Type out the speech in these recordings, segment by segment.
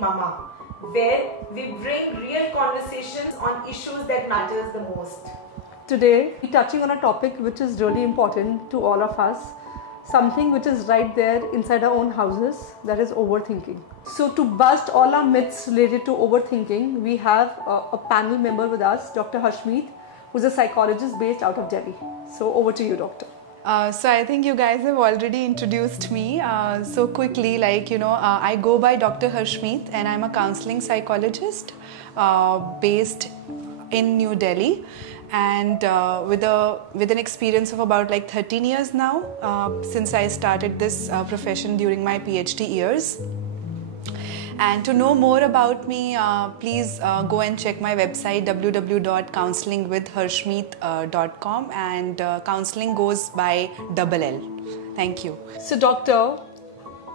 Mama, where we bring real conversations on issues that matters the most. Today, we're touching on a topic which is really important to all of us, something which is right there inside our own houses, that is overthinking. So to bust all our myths related to overthinking, we have a panel member with us, Dr. Harshmeet, who's a psychologist based out of Delhi. So over to you, doctor. So I think you guys have already introduced me so quickly, I go by Dr. Harshmeet and I'm a counseling psychologist based in New Delhi, and with an experience of about 13 years now since I started this profession during my PhD years. And to know more about me, please go and check my website www.counselingwithharshmeet.com, and counseling goes by LL. Thank you. So doctor,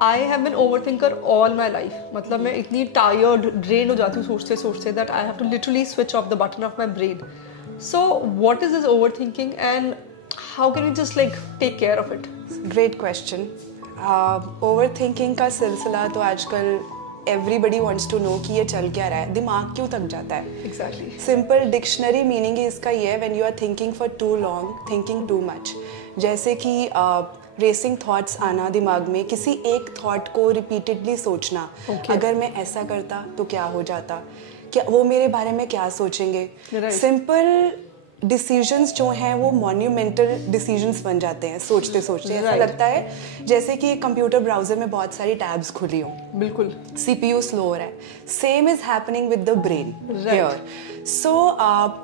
I have been overthinker all my life. मतलब मैं इतनी tired, drained हो जाती हूँ सोचते सोचते that I have to literally switch off the button of my brain. So what is this overthinking and how can we just take care of it? Great question. Overthinking का सिलसिला तो आजकल everybody wants to know कि ये चल क्या रहा है, दिमाग क्यों थक जाता है. Exactly. Simple dictionary meaning ही इसका ये है when you are thinking for too long, thinking too much. जैसे कि रेसिंग थॉट्स आना दिमाग में, किसी एक थॉट को रिपीटेडली सोचना. अगर मैं ऐसा करता तो क्या हो जाता, क्या वो मेरे बारे में क्या सोचेंगे. सिंपल डिसीजंस जो हैं वो मॉन्यूमेंटल डिसीजंस बन जाते हैं सोचते सोचते. ऐसा लगता है जैसे कि कंप्यूटर ब्राउजर में बहुत सारी टैब्स खुली हों. बिल्कुल. CPU स्लो हो रहा है. Same is happening with the brain here. So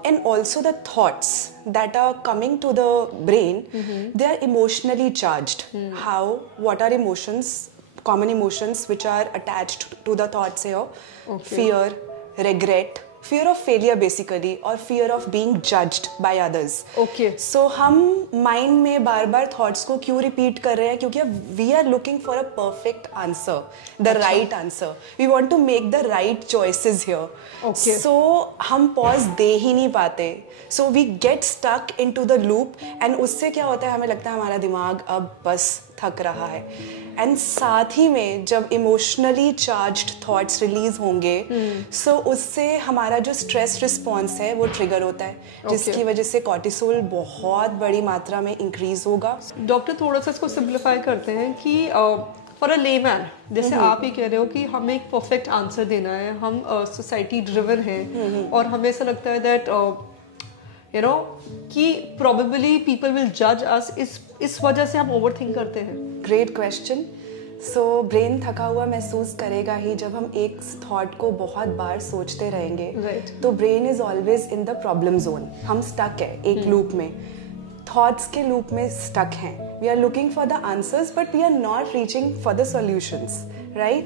and also the thoughts that are coming to the brain, they are emotionally charged. What are emotions, common emotions which are attached to the thoughts here? Fear, regret, fear of failure basically, or fear of being judged by others. So हम mind में बार बार thoughts को क्यों repeat कर रहे हैं, क्योंकि we are looking for a perfect answer, the right answer. We want to make the right choices here. So हम pause दे ही नहीं पाते. So we get stuck into the loop, and उससे क्या होता है, हमें लगता है हमारा दिमाग अब बस थक रहा है. एंड साथ ही में जब इमोशनली चार्ज्ड थॉट्स रिलीज होंगे, सो उससे हमारा जो स्ट्रेस रिस्पॉन्स है वो ट्रिगर होता है, जिसकी वजह से कॉर्टिसोल बहुत बड़ी मात्रा में इंक्रीज होगा. डॉक्टर थोड़ा सा इसको सिंप्लीफाई करते हैं कि फॉर अ लेमैन, जैसे आप ये कह रहे हो कि हमें एक परफेक्ट आंसर देना है, हम सोसाइटी ड्रिवन हैं और हमें ऐसा लगता है दैट कि probably people will judge us, इस वजह से हम ओवरथिंक करते हैं. Great question. सो ब्रेन थका हुआ महसूस करेगा ही जब हम एक थॉट को बहुत बार सोचते रहेंगे. तो brain is always in the problem zone. हम स्टक है एक लूप में, थॉट्स के लूप में स्टक हैं. We are looking for the answers but we are not reaching for the solutions, right.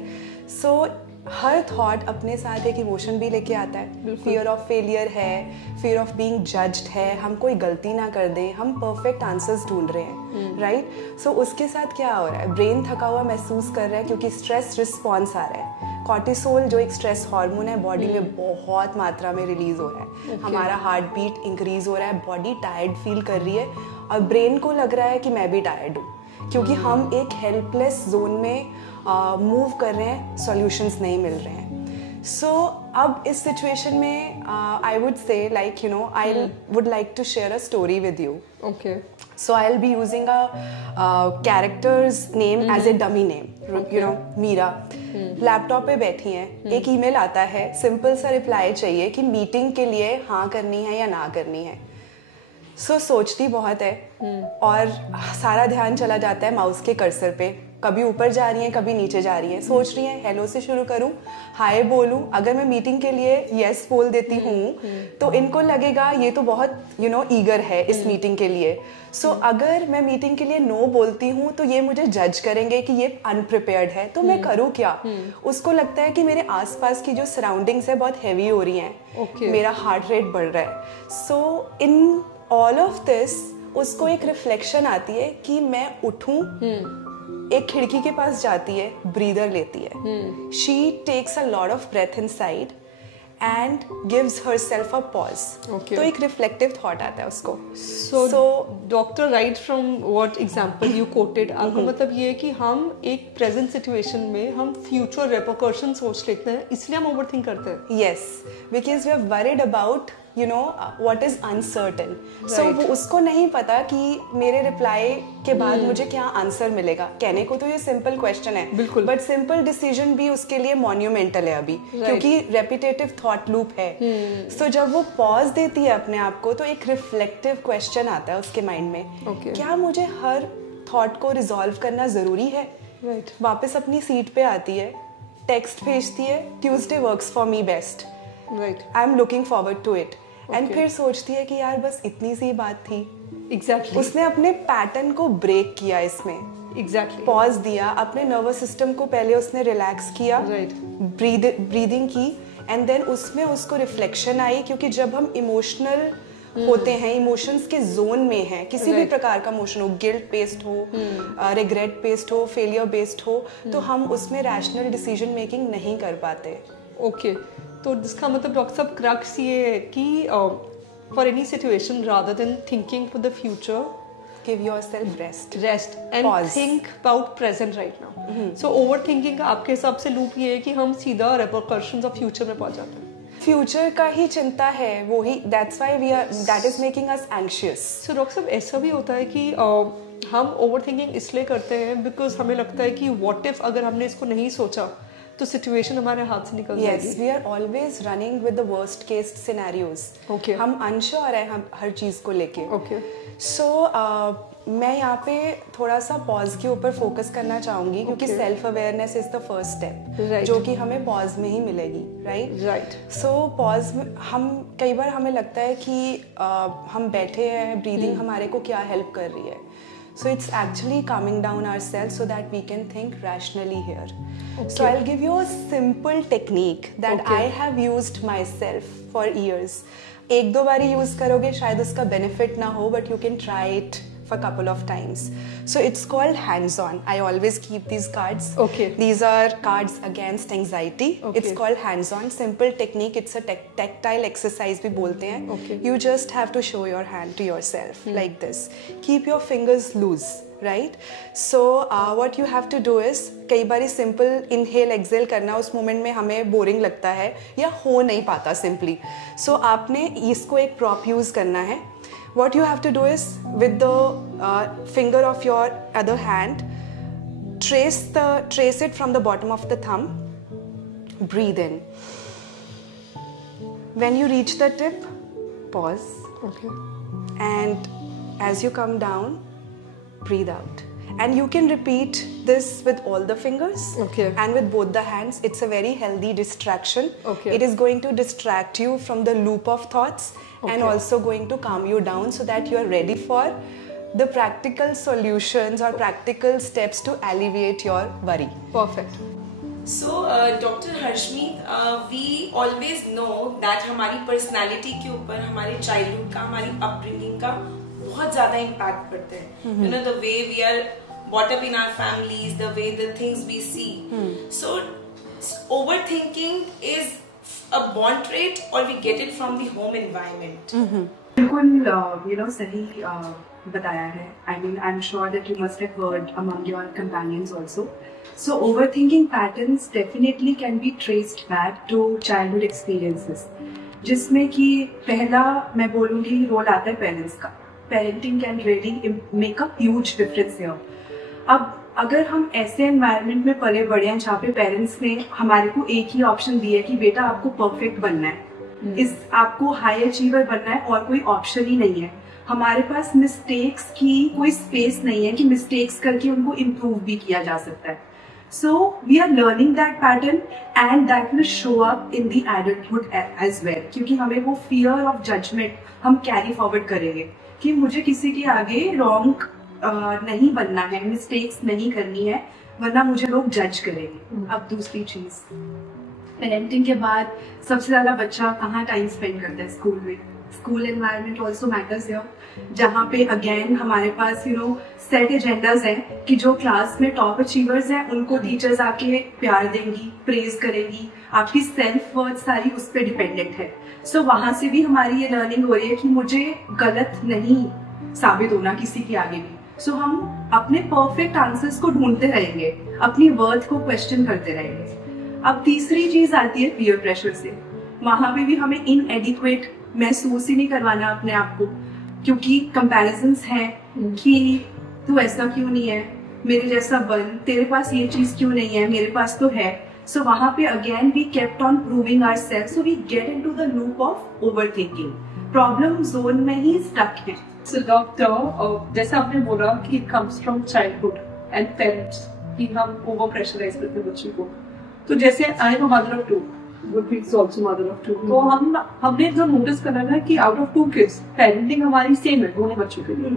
So हर थॉट अपने साथ एक इमोशन भी लेके आता है. फियर ऑफ फेलियर है, फियर ऑफ बीइंग जज्ड है, हम कोई गलती ना कर दें, हम परफेक्ट आंसर्स ढूंढ रहे हैं, राइट. सो उसके साथ क्या हो रहा है, ब्रेन थका हुआ महसूस कर रहा है क्योंकि स्ट्रेस रिस्पॉन्स आ रहा है. कॉर्टिसोल जो एक स्ट्रेस हार्मोन है बॉडी में बहुत मात्रा में रिलीज हो रहा है. हमारा हार्ट बीट इंक्रीज हो रहा है, बॉडी टायर्ड फील कर रही है और ब्रेन को लग रहा है कि मैं भी टायर्ड हूँ, क्योंकि हम एक हेल्पलेस जोन में मूव कर रहे हैं, सॉल्यूशंस नहीं मिल रहे हैं. सो अब इस सिचुएशन में I would say I would like to share a story with you. So I'll be using a character's name as a dummy name. Meera laptop पे बैठी हैं, एक ईमेल आता है, सिंपल सा रिप्लाई चाहिए कि मीटिंग के लिए हाँ करनी है या ना करनी है. सो सोचती बहुत है और सारा ध्यान चला जाता है माउस के कर्सर पे. कभी ऊपर जा रही हैं, कभी नीचे जा रही हैं. सोच रही हैं हेलो से शुरू करूं, हाय बोलूं. अगर मैं मीटिंग के लिए यस बोल देती हूं तो इनको लगेगा ये तो बहुत ईगर है इस मीटिंग के लिए. सो अगर मैं मीटिंग के लिए नो बोलती हूं तो ये मुझे जज करेंगे कि ये अनप्रिपेयर्ड है. तो मैं करूं क्या. उसको लगता है कि मेरे आसपास की जो सराउंडिंग्स है बहुत हैवी हो रही हैं, मेरा हार्ट रेट बढ़ रहा है. सो इन ऑल ऑफ दिस उसको एक रिफ्लेक्शन आती है कि मैं उठूं, एक खिड़की के पास जाती है, ब्रीदर लेती है. She takes a lot of breath inside and gives herself a pause. Okay. तो एक reflective thought आता है उसको. So doctor, right from what example you quoted, आपका मतलब ये है कि हम एक present situation में हम future repercussions सोच लेते हैं, इसलिए हम overthink करते हैं. Yes, because we are worried about what is uncertain. So वो उसको नहीं पता कि मेरे रिप्लाई के बाद मुझे क्या आंसर मिलेगा. कहने को तो ये सिंपल क्वेश्चन है, बिल्कुल, बट सिंपल डिसीजन भी उसके लिए मॉन्यूमेंटल है अभी, क्योंकि रेपिटेटिव थॉट लूप है. So जब वो पॉज देती है अपने आप को, तो एक रिफ्लेक्टिव क्वेश्चन आता है उसके माइंड में. क्या मुझे हर थॉट को रिजॉल्व करना जरूरी है? वापस अपनी सीट पे आती है, टेक्स्ट भेजती है, Tuesday works for me best, I am looking forward to it. And फिर सोचती है कि यार बस इतनी सी बात थी. Exactly. उसने अपने पैटर्न को ब्रेक किया इसमें. Exactly. पॉज दिया, अपने नर्वस सिस्टम को पहले उसने रिलैक्स किया, ब्रीदिंग की, एंड देन उसमें उसको रिफ्लेक्शन आई. क्योंकि जब हम इमोशनल होते हैं, इमोशंस के जोन में हैं, किसी भी प्रकार का इमोशन हो, गिल्ट बेस्ड हो, रिग्रेट बेस्ड हो, फेलियर बेस्ड हो, तो हम उसमें रैशनल डिसीजन मेकिंग नहीं कर पाते. ओके, तो जिसका मतलब डॉक्टर साहब क्रक्स ये है कि for any situation rather than thinking for the future, give yourself rest and think about present right now. So overthinking का आपके हिसाब से लूप ये है कि हम सीधा रिपरकशंस ऑफ फ्यूचर में पहुंच जाते हैं. फ्यूचर का ही चिंता है, वो ही, that's why we are, that is making us anxious. So doctor साहब ऐसा भी होता है कि हम ओवरथिंकिंग इसलिए करते हैं बिकॉज हमें लगता है कि व्हाट इफ अगर हमने इसको नहीं सोचा तो सिचुएशन हमारे हाथ से निकल जाएगी. Yes, we are always running with the worst case scenarios. Okay. हम unsure हैं हम हर चीज़ को लेके. Okay. So मैं यहाँ पे थोड़ा सा पॉज के ऊपर फोकस करना चाहूँगी, क्योंकि self awareness is the first step, जो कि हमें पॉज में ही मिलेगी. राइट. सो पॉज में हम कई बार हमें लगता है कि हम बैठे हैं, ब्रीदिंग हमारे को क्या हेल्प कर रही है. So it's actually calming down ourselves so that we can think rationally here. Okay. So I'll give you a simple technique that I have used myself for years. एक दो बारी use करोगे शायद उसका benefit ना हो, but you can try it for a couple of times. So it's called hands-on. I always keep these cards. Okay. These are cards against anxiety. Okay. It's called hands-on. Simple technique. It's a tactile exercise भी बोलते हैं. Okay. You just have to show your hand to yourself like this. Keep your fingers loose. Right? So what you have to do is, कई बारी simple inhale exhale करना उस moment में हमें boring लगता है या हो नहीं पाता simply. So आपने इसको एक prop use करना है. What you have to do is, with the finger of your other hand, trace it from the bottom of the thumb. Breathe in. When you reach the tip, pause. Okay. And as you come down, breathe out. And you can repeat this with all the fingers. Okay. And with both the hands. It's a very healthy distraction. Okay. It is going to distract you from the loop of thoughts. Okay. And also going to calm you down so that you are ready for the practical solutions or practical steps to alleviate your worry. Perfect. So, Dr. Harshmeet, we always know that हमारी personality के ऊपर हमारे childhood का, हमारी upbringing का बहुत ज़्यादा impact पड़ते हैं. You know, the way we are brought up in our families, the way the things we see. So, overthinking is a born trait or we get it from the home environment. बिल्कुल सही बताया है. I mean, I'm sure that you must have heard among your companions also. So overthinking patterns definitely can be traced back to childhood experiences. जिसमें कि पहला मैं बोलूँगी role आता है पेरेंट्स का. Parenting can really make a huge difference here. अब अगर हम ऐसे एनवायरनमेंट में पले बड़े हैं जहाँ पे पेरेंट्स ने हमारे को एक ही ऑप्शन दिया है कि बेटा आपको परफेक्ट बनना है, इस आपको हाई अचीवर बनना है और कोई ऑप्शन ही नहीं है, हमारे पास मिस्टेक्स की कोई स्पेस नहीं है कि मिस्टेक्स करके उनको इम्प्रूव भी किया जा सकता है. So we are learning that pattern and that will show up in the adulthood as well. क्योंकि हमें वो fear of judgment हम carry forward करेंगे कि मुझे किसी के आगे wrong नहीं बनना है, मिस्टेक्स नहीं करनी है, वरना मुझे लोग जज करेंगे. अब दूसरी चीज, पेरेंटिंग के बाद सबसे ज्यादा बच्चा कहाँ टाइम स्पेंड करता है? स्कूल में. School environment also matters here, जहाँ पे अगेन हमारे पास सेट एजेंडाज हैं कि जो क्लास में टॉप अचीवर्स हैं उनको टीचर्स आके प्यार देंगी, प्रेज करेंगी, आपकी सेल्फ वर्थ सारी उस पर डिपेंडेंट है। सो वहां से भी हमारी ये लर्निंग हो रही है कि मुझे गलत नहीं साबित होना किसी के आगे भी। सो हम अपने परफेक्ट आंसर्स को ढूंढते रहेंगे, अपनी वर्थ को क्वेश्चन करते रहेंगे। अब तीसरी चीज आती है पीयर प्रेशर से। वहां पे भी हमें इनएडिक्वेट महसूस ही नहीं करवाना अपने आप को, क्योंकि कंपैरिजंस हैं कि तू ऐसा क्यों नहीं है, मेरे जैसा बन, तेरे पास ये चीज क्यों नहीं है, मेरे पास तो है। सो वहां पे again we kept on proving ourselves, so we get into the loop of overthinking, problem zone में ही स्टक है। सो डॉक्टर, जैसा आपने बोला कि it comes from childhood and parents कि हम ओवर प्रेशराइज करते हैं बच्चों को। तो जैसे I am a mother of two, Gurpreet is also mother of two. तो हमने जो नोटिस करा है कि आउट ऑफ 2 kids पेरेंटिंग हमारी सेम है दोनों बच्चों के लिए,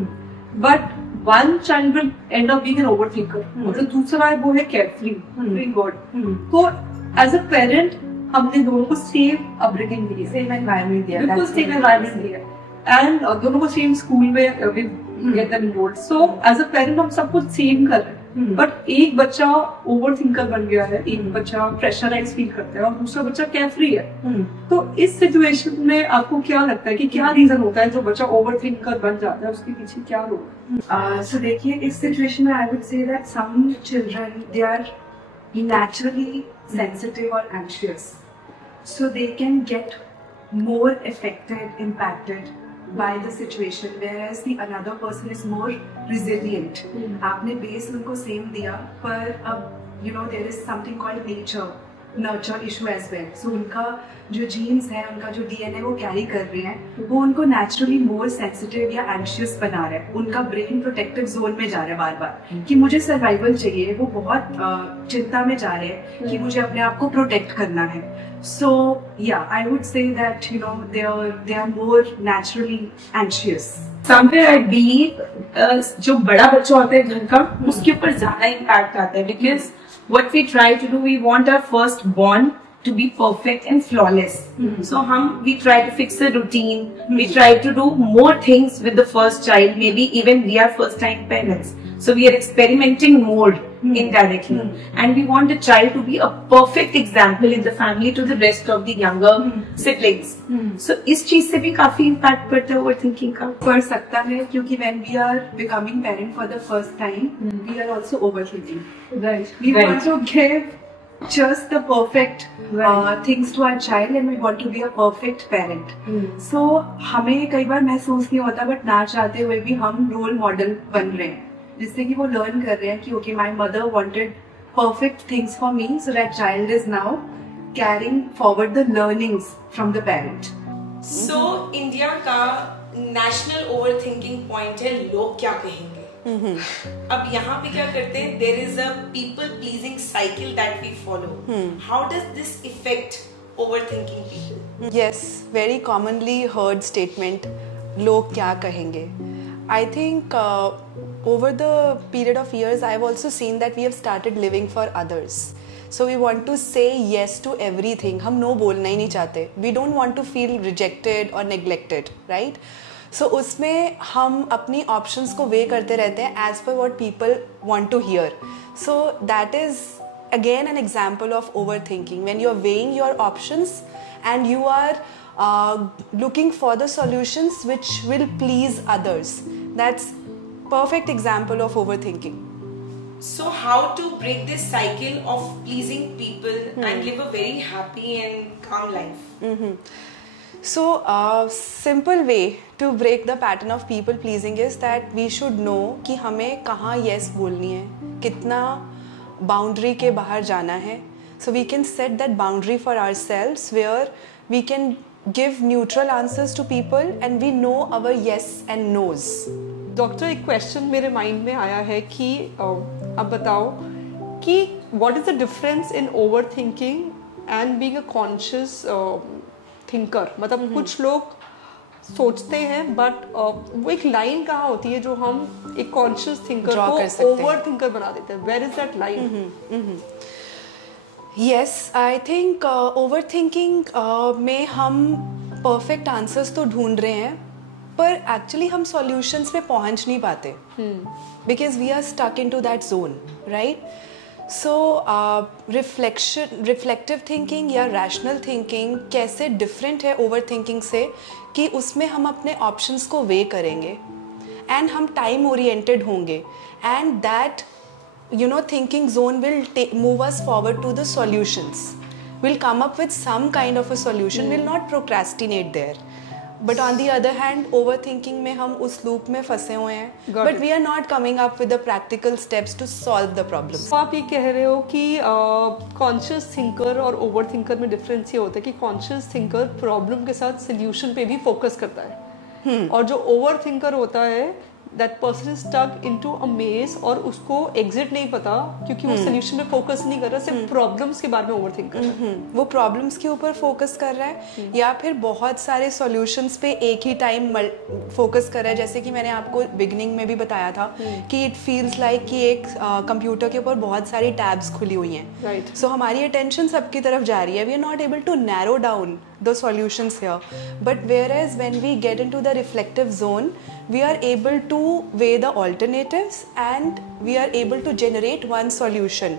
but one child will and up being an overthinker और जो दूसरा है वो है केयरफ्री, थैंक गॉड। तो एज अ पेरेंट हमने दोनों को सेम अपब्रिंगिंग दी है, सेम एनवायरनमेंट दिया, बिल्कुल सेम एनवायरनमेंट दिया एंड दोनों को सेम स्कूल में get them enrolled. So as a parent हम सब कुछ सेम कर रहे हैं, बट एक बच्चा ओवर थिंकर बन गया है, एक बच्चा प्रेशराइज फील करता है और दूसरा बच्चा केयरफ्री है। तो इस सिचुएशन में आपको क्या लगता है कि क्या रीजन होता है जो बच्चा ओवर थिंकर बन जाता है, उसके पीछे क्या रोल? सो देखिए, इस सिचुएशन में I would say that some children they are naturally sensitive or anxious, so they can get more affected, impacted by the situation, whereas the another person is more resilient. आपने base उनको same दिया, पर अब there is something called nurture issue as well. So उनका जो jeans है, उनका जो DNA वो कैरी कर रहे हैं, वो उनको नेचुरली मोर सेंसिटिव या एंशियस बना रहा है। उनका ब्रेन प्रोटेक्टिव जोन में जा रहा है बार बार कि मुझे सर्वाइवल चाहिए, वो बहुत चिंता में जा रहे हैं कि मुझे अपने आप को प्रोटेक्ट करना है। So yeah, I would say that they are more naturally anxious. Somewhere I believe जो बड़ा बच्चा होता है घर का, उसके ऊपर ज्यादा इम्पैक्ट आता है, because what we try to do, we want our firstborn to be perfect and flawless. So we try to fix a routine, we try to do more things with the first child, maybe even we are first time parents, so we are experimenting more indirectly, and we want the child to be a perfect example in the family to the rest of the younger siblings. So इस चीज से भी काफी impact पड़ता है overthinking का। पड़ सकता है, क्योंकि when we are becoming parent for the first time, we are also overthinking. Right. We want to give just the perfect things to our child, and we want to be a perfect parent. So हमें कई बार महसूस नहीं होता, but ना चाहते हुए भी हम रोल मॉडल बन रहे हैं, जिससे कि वो लर्न कर रहे हैं कि okay, my mother wanted perfect things for me, so that child is now carrying forward the learnings from the parent. So India का नेशनल ओवरथिंकिंग पॉइंट है लोग क्या कहेंगे। अब यहाँ पे क्या करते हैं, there is a people pleasing cycle that we follow. How does this affect overthinking people? Yes, very commonly heard statement, लोग क्या कहेंगे। I think over the period of years, I've also seen that we have started living for others. So we want to say yes to everything. हम no बोलना ही नहीं चाहते. We don't want to feel rejected or neglected, right? So उसमें हम अपनी options को weigh करते रहते हैं as per what people want to hear. So that is again an example of overthinking. When you're weighing your options and you are looking for the solutions which will please others. That's perfect example of overthinking. So how to break this cycle of pleasing people and live a very happy and calm life? So simple way to break the pattern of people pleasing is that we should know कि हमें कहाँ yes बोलनी है, कितना boundary के बाहर जाना है. So we can set that boundary for ourselves where we can give neutral answers to people and we know our yes and no's. Doctor, एक क्वेश्चन मेरे माइंड में आया है कि अब बताओ कि what is the difference in over thinking and being a conscious thinker. मतलब कुछ लोग सोचते हैं बट वो एक लाइन कहाँ होती है जो हम एक कॉन्शियस थिंकर को ओवर थिंकर बना देते हैं, where is that line? Yes, I think overthinking में हम परफेक्ट आंसर्स तो ढूंढ रहे हैं, पर एक्चुअली हम सॉल्यूशंस पे पहुंच नहीं पाते, because we are stuck into that zone, right? So reflective thinking या रैशनल थिंकिंग कैसे डिफरेंट है ओवर थिंकिंग से, कि उसमें हम अपने ऑप्शंस को वे करेंगे एंड हम टाइम ओरिएंटेड होंगे, and that thinking zone will move us forward to the solutions. We'll come up with some kind of a solution. We'll not procrastinate there. But on the other hand, overthinking में हम उस loop में फंसे हुए हैं. But we are not coming up with the practical steps to solve the problem. तो आप ये कह रहे हो कि conscious thinker और over thinker में difference ये होता है कि conscious thinker problem के साथ solution पे भी focus करता है, और जो over thinker होता है that person is stuck into a maze और उसको exit नहीं पता, क्योंकि वो solution पे focus नहीं कर रहा, सिर्फ problems के बारे में overthink कर रहा है. वो problems के ऊपर focus कर रहा है, या फिर बहुत सारे solutions पे एक ही time focus कर रहा है. जैसे कि मैंने आपको beginning में भी बताया था कि it feels like कि एक computer के ऊपर बहुत सारी tabs खुली हुई हैं. Right. So हमारी attention सबकी तरफ जा रही है. We are not able to narrow down the solutions here. But whereas when we get into the reflective zone, we are able to weigh the alternatives and we are able to generate one solution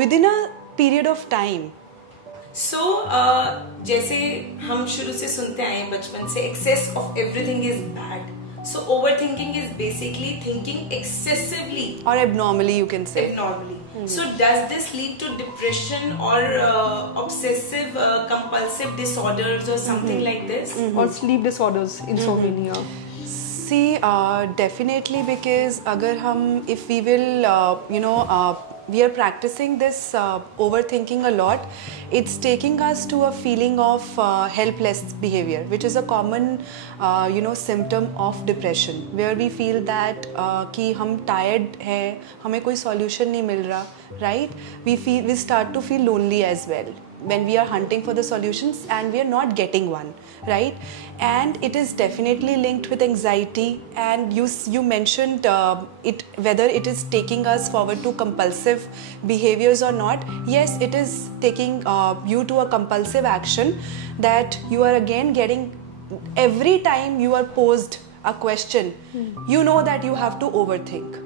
within a period of time. So, जैसे हम शुरू से सुनते आए हैं बचपन से, excess of everything is bad. So overthinking is basically thinking excessively or abnormally, you can say. Abnormally. So does this lead to depression or obsessive compulsive disorders or something like this? Or sleep disorders, insomnia? See, definitely, because अगर हम, if we will, we are practicing this overthinking a lot, it's taking us to a feeling of helpless behavior, which is a common symptom of depression, where we feel that कि हम tired हैं, हमें कोई solution नहीं मिल रहा, right? We start to feel lonely as well when we are hunting for the solutions and we are not getting one, right? And it is definitely linked with anxiety, and you mentioned it, whether it is taking us forward to compulsive behaviors or not. Yes, it is taking you to a compulsive action, that you are again getting, every time you are posed a question, you know that you have to overthink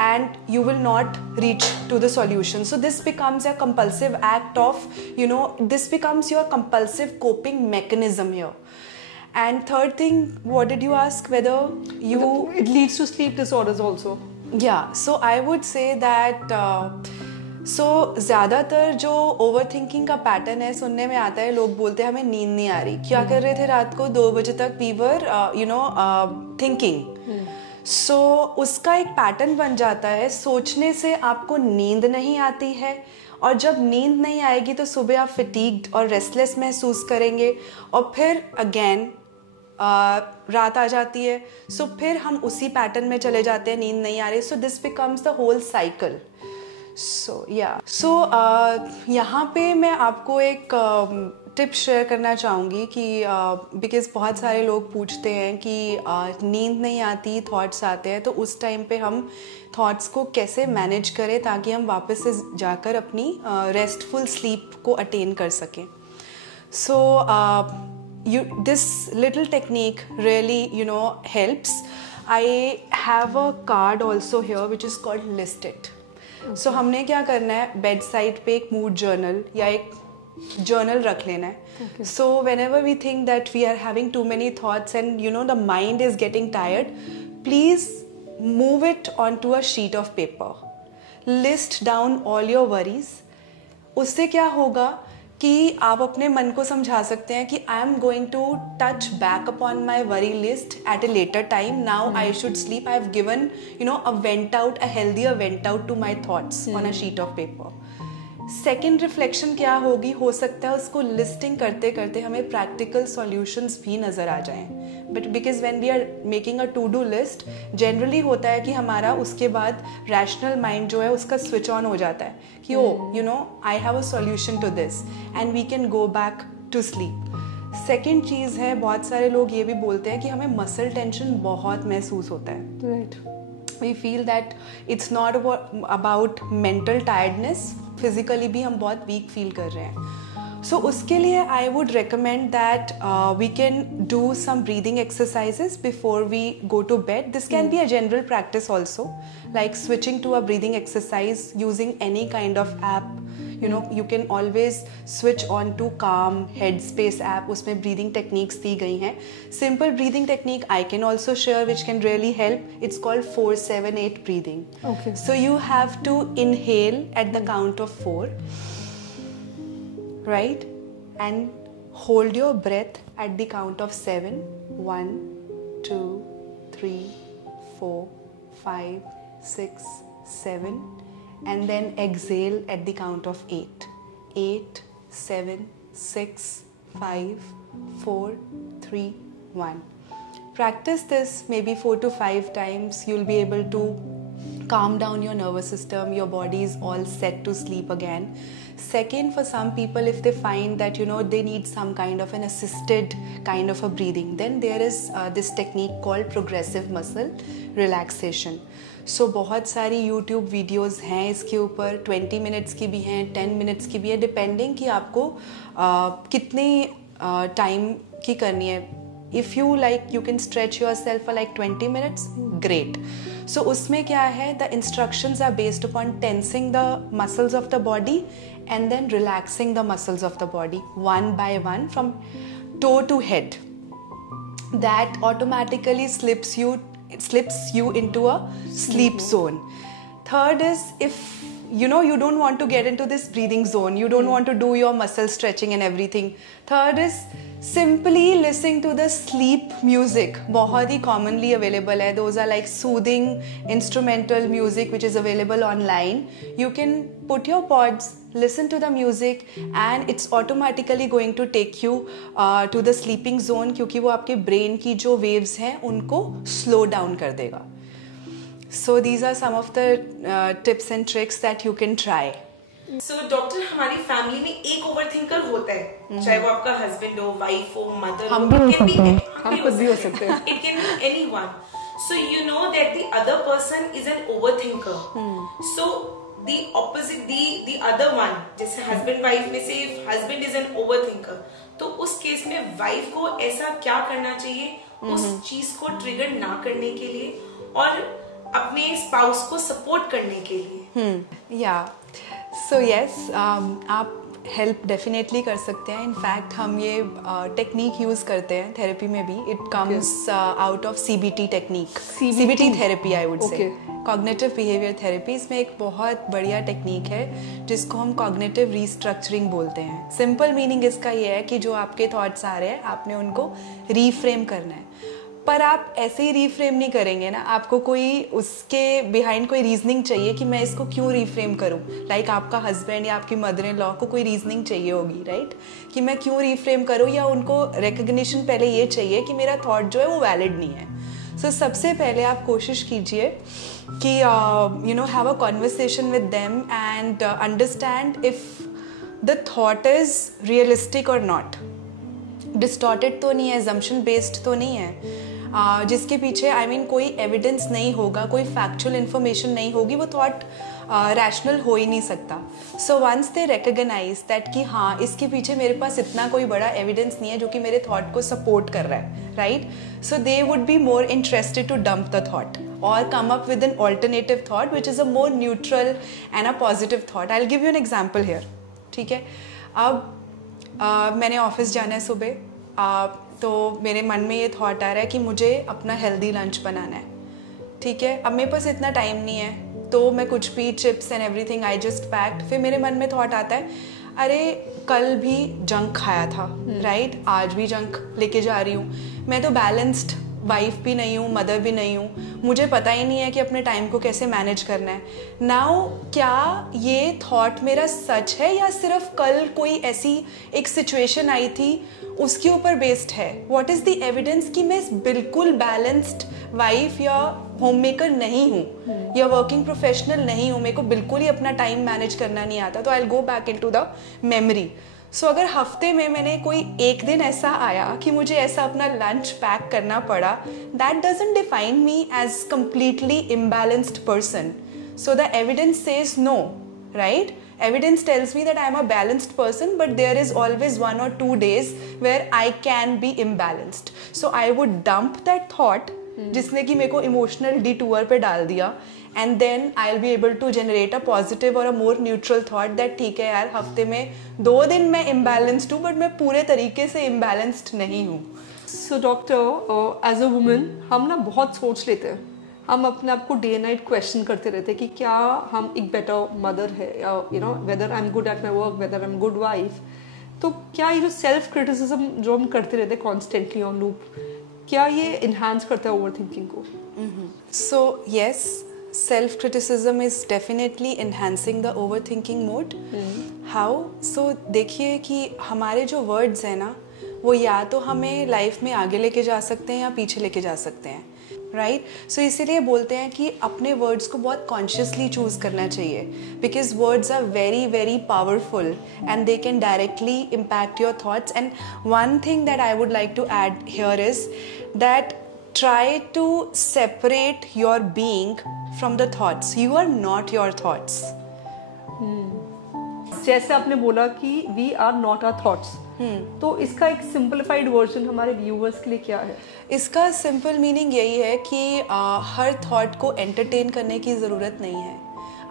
and you will not reach to the solution. So this becomes a compulsive act of, this becomes your compulsive coping mechanism here. And third thing, what did you ask? Whether you... It leads to sleep disorders also. Yeah, so I would say that... So ज़्यादातर जो overthinking का pattern है, सुनने में आता है, लोग बोलते हैं हमें नींद नहीं आ रही, क्या कर रहे थे रात को 2 बजे तक, we were थिंकिंग. सो उसका एक पैटर्न बन जाता है, सोचने से आपको नींद नहीं आती है, और जब नींद नहीं आएगी तो सुबह आप फटीग्ड और रेस्टलेस महसूस करेंगे, और फिर अगेन रात आ जाती है, सो फिर हम उसी पैटर्न में चले जाते हैं, नींद नहीं आ रही. So this becomes the whole cycle. So यहाँ पे मैं आपको एक टिप शेयर करना चाहूँगी कि बिकॉज़ बहुत सारे लोग पूछते हैं कि नींद नहीं आती, थॉट्स आते हैं, तो उस टाइम पे हम थॉट्स को कैसे मैनेज करें ताकि हम वापस से जाकर अपनी रेस्टफुल स्लीप को अटेन कर सकें. सो this little technique really helps. I have a card also here which is called List It. So हमने क्या करना है, बेड साइड पे एक मूड जर्नल या एक जर्नल रख लेना है. So whenever we think that we are having too many thoughts and the mind is getting tired, please move it onto a sheet of paper. List down all your worries. उससे क्या होगा कि आप अपने मन को समझा सकते हैं कि I am going to touch back upon my worry list at a later time. Now I should sleep. I have given a vent out, a healthier vent out to my thoughts on a sheet of paper. Second reflection क्या होगी, हो सकता है उसको listing करते करते हमें practical solutions भी नज़र आ जाएं. But because when we are making a to do list, generally होता है कि हमारा उसके बाद रैशनल माइंड जो है उसका स्विच ऑन हो जाता है कि I have a solution to this and we can go back to sleep. Second चीज़ है, बहुत सारे लोग ये भी बोलते हैं कि हमें मसल टेंशन बहुत महसूस होता है. Right. We feel that it's not about mental tiredness, physically भी हम बहुत वीक फील कर रहे हैं. So उसके लिए I would recommend that we can do some breathing exercises before we go to bed. This can be a general practice also, like switching to a breathing exercise using any kind of app. You know, you can always switch on to Calm, Headspace app. उसमें breathing techniques दी गई हैं. Simple breathing technique I can also share which can really help. It's called 4-7-8 breathing. Okay. So you have to inhale at the count of 4, right? And hold your breath at the count of 7. 1, 2, 3, 4, 5, 6, 7. And then exhale at the count of 8. 8, 7, 6, 5, 4, 3, 1. Practice this maybe 4 to 5 times. You'll be able to calm down your nervous system. Your body is all set to sleep again. Second, for some people, if they find that, you know, they need some kind of an assisted kind of a breathing, then there is this technique called progressive muscle relaxation. So बहुत सारी YouTube videos हैं इसके ऊपर, 20 minutes की भी हैं, 10 minutes की भी है, डिपेंडिंग कि आपको कितने टाइम की करनी है. If you like, you can stretch yourself for like 20 minutes, great. So उसमें क्या है, the instructions are based upon tensing the muscles of the body and then relaxing the muscles of the body one by one from toe to head. That automatically slips you into a sleep zone. Third is, if you know you don't want to get into this breathing zone, you don't want to do your muscle stretching and everything. Third is simply listening to the sleep music. बहुत ही commonly available है. Those are like soothing instrumental music which is available online. You can put your pods, listen to the music, and it's automatically going to take you to the sleeping zone, क्योंकि वो आपके brain की जो waves हैं उनको slow down कर देगा. So these are some of the tips and tricks that you can try. So doctor, हमारी फैमिली में एक ओवरथिंकर होता है, चाहे वो आपका हस्बैंड हो, वाइफ हो, मदर हो, हम खुद भी हो सकते हैं. It can be anyone. So you know that the other person is an overthinker. So the opposite, the other one, जैसे हस्बैंड वाइफ में से हस्बैंड is an overthinker, तो उस केस में वाइफ को ऐसा क्या करना चाहिए उस चीज को ट्रिगर ना करने के लिए और अपने स्पाउस को सपोर्ट करने के लिए? So yes, आप हेल्प डेफिनेटली कर सकते हैं. इनफैक्ट हम ये टेक्निक यूज़ करते हैं थेरेपी में भी. It comes out of CBT technique, CBT therapy I would से, कॉग्निटिव बिहेवियर थेरेपी. इसमें एक बहुत बढ़िया टेक्निक है जिसको हम कॉग्निटिव रीस्ट्रक्चरिंग बोलते हैं. सिंपल मीनिंग इसका ये है कि जो आपके थॉट्स आ रहे हैं आपने उनको रीफ्रेम करना है. पर आप ऐसे ही रीफ्रेम नहीं करेंगे ना, आपको कोई उसके बिहाइंड कोई रीजनिंग चाहिए कि मैं इसको क्यों रीफ्रेम करूं. लाइक आपका हस्बैंड या आपकी मदर इन लॉ को कोई रीजनिंग चाहिए होगी, राइट, कि मैं क्यों रीफ्रेम करूं, या उनको रिकग्निशन पहले ये चाहिए कि मेरा थॉट जो है वो वैलिड नहीं है. सो सबसे पहले आप कोशिश कीजिए कि you know have a conversation with them and understand if the thought is realistic और नॉट. डिस्टॉर्टेड तो नहीं है, assumption बेस्ड तो नहीं है, जिसके पीछे I mean कोई एविडेंस नहीं होगा, कोई फैक्चुअल इन्फॉर्मेशन नहीं होगी, वो थॉट रैशनल हो ही नहीं सकता. So once they recognize that कि हाँ इसके पीछे मेरे पास इतना कोई बड़ा एविडेंस नहीं है जो कि मेरे थॉट को सपोर्ट कर रहा है, right, so they would be more interested to dump the thought or come up with an alternative thought which is a more neutral and a positive thought. I'll give you an example here. ठीक है, अब मैंने office जाना है सुबह, तो मेरे मन में ये थॉट आ रहा है कि मुझे अपना हेल्दी लंच बनाना है. ठीक है, अब मेरे पास इतना टाइम नहीं है तो मैं कुछ भी chips and everything I just packed. फिर मेरे मन में थॉट आता है, अरे कल भी जंक खाया था, राइट, आज भी जंक लेके जा रही हूँ. मैं तो बैलेंस्ड वाइफ भी नहीं हूँ, मदर भी नहीं हूँ, मुझे पता ही नहीं है कि अपने टाइम को कैसे मैनेज करना है. नाउ क्या ये थॉट मेरा सच है या सिर्फ कल कोई ऐसी एक सिचुएशन आई थी उसके ऊपर बेस्ड है? व्हाट इज़ द एविडेंस कि मैं बिल्कुल बैलेंस्ड वाइफ या होम मेकर नहीं हूँ या वर्किंग प्रोफेशनल नहीं हूँ, मेरे को बिल्कुल ही अपना टाइम मैनेज करना नहीं आता, तो I will go back into the memory. So अगर हफ्ते में मैंने कोई एक दिन ऐसा आया कि मुझे ऐसा अपना लंच पैक करना पड़ा, that doesn't define me as completely imbalanced person. So the evidence says no, right, Evidence tells me that I am a balanced person, but there is always 1 or 2 days where I can be imbalanced. So I would dump that thought, जिसने कि मेरे को emotional detour पे डाल दिया, and then I'll be able to generate a positive or a more neutral thought that ठीक है यार, हफ्ते में 2 दिन मैं imbalanced हूँ, but मैं पूरे तरीके से imbalanced नहीं हूँ. So doctor, as a woman, हम ना बहुत सोच लेते हैं. हम अपने आप को डे नाइट क्वेश्चन करते रहते हैं कि क्या हम एक बेटर मदर है, you know, whether I am good at my work, whether I am good wife. तो क्या ये जो सेल्फ क्रिटिसिज्म जो हम करते रहते हैं कॉन्स्टेंटली ऑन लूप, क्या ये इन्हांस करता है ओवर थिंकिंग को? So yes, self criticism is definitely enhancing the over thinking mode. How? So देखिए कि हमारे जो वर्ड्स हैं ना, वो या तो हमें लाइफ में आगे लेके जा सकते हैं या पीछे लेके जा सकते हैं, राइट? सो इसीलिए बोलते हैं कि अपने वर्ड्स को बहुत कॉन्शियसली चूज़ करना चाहिए, because words are very very powerful and they can directly impact your thoughts. And one thing that I would like to add here is that try to separate your being from the thoughts. You are not your thoughts. जैसे आपने बोला कि we are not our thoughts. तो इसका एक simplified version हमारे viewers के लिए क्या है? इसका सिंपल मीनिंग यही है कि हर थॉट को एंटरटेन करने की ज़रूरत नहीं है.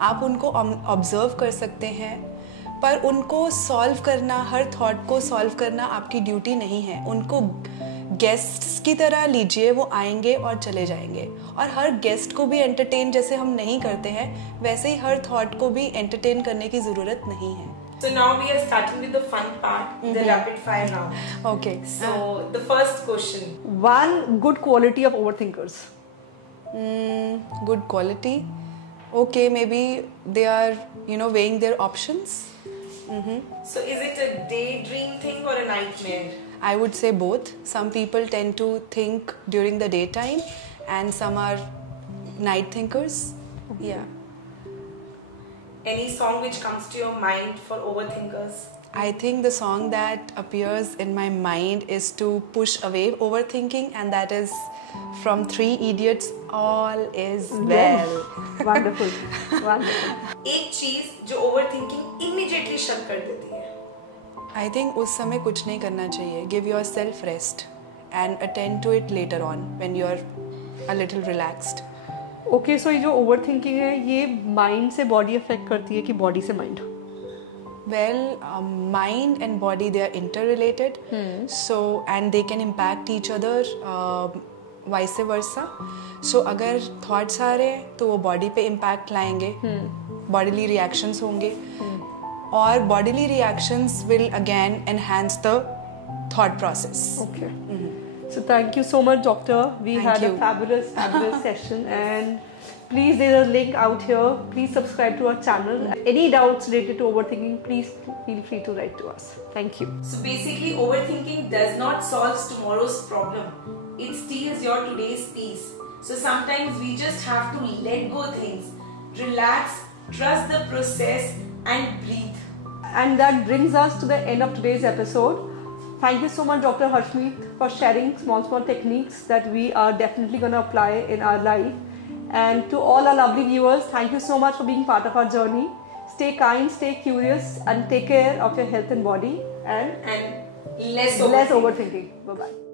आप उनको ऑब्जर्व कर सकते हैं, पर उनको सॉल्व करना, हर थॉट को सॉल्व करना आपकी ड्यूटी नहीं है. उनको गेस्ट्स की तरह लीजिए, वो आएंगे और चले जाएंगे. और हर गेस्ट को भी एंटरटेन जैसे हम नहीं करते हैं, वैसे ही हर थॉट को भी एंटरटेन करने की ज़रूरत नहीं है. So now we are starting with the fun part, the rapid fire round. Okay. So the first question. One good quality of overthinkers. Good quality. Okay, maybe they are, weighing their options. So is it a daydream thing or a nightmare? I would say both. Some people tend to think during the daytime and some are night thinkers. Yeah. Any song which comes to your mind for overthinkers? I think the song that appears in my mind is to push away overthinking, and that is from 3 Idiots, All is Well. Wonderful. Wonderful. एक चीज जो overthinking immediately shut कर देती है. I think उस समय कुछ नहीं करना चाहिए. Give yourself rest and attend to it later on when you're a little relaxed. Okay, so ये जो ओवर थिंकिंग है, ये माइंड से बॉडी अफेक्ट करती है कि बॉडी से mind? Well, mind and body, they are interrelated. So, and they can impact each other, vice versa. So, अगर thoughts आ रहे हैं तो वो body पे impact लाएंगे, bodily reactions होंगे, और bodily reactions will again enhance the thought process. Okay. So thank you so much, doctor. We had a fabulous session, and please, there's a link out here. Please subscribe to our channel. Any doubts related to overthinking, please feel free to write to us. Thank you. So basically, overthinking does not solve tomorrow's problem. It steals your today's peace. So sometimes we just have to let go things, relax, trust the process, and breathe. And that brings us to the end of today's episode. Thank you so much, Dr. Harshmeet, for sharing small techniques that we are definitely going to apply in our life. And to all our lovely viewers, thank you so much for being part of our journey. Stay kind, stay curious, and take care of your health and body. And less overthinking. Bye-bye.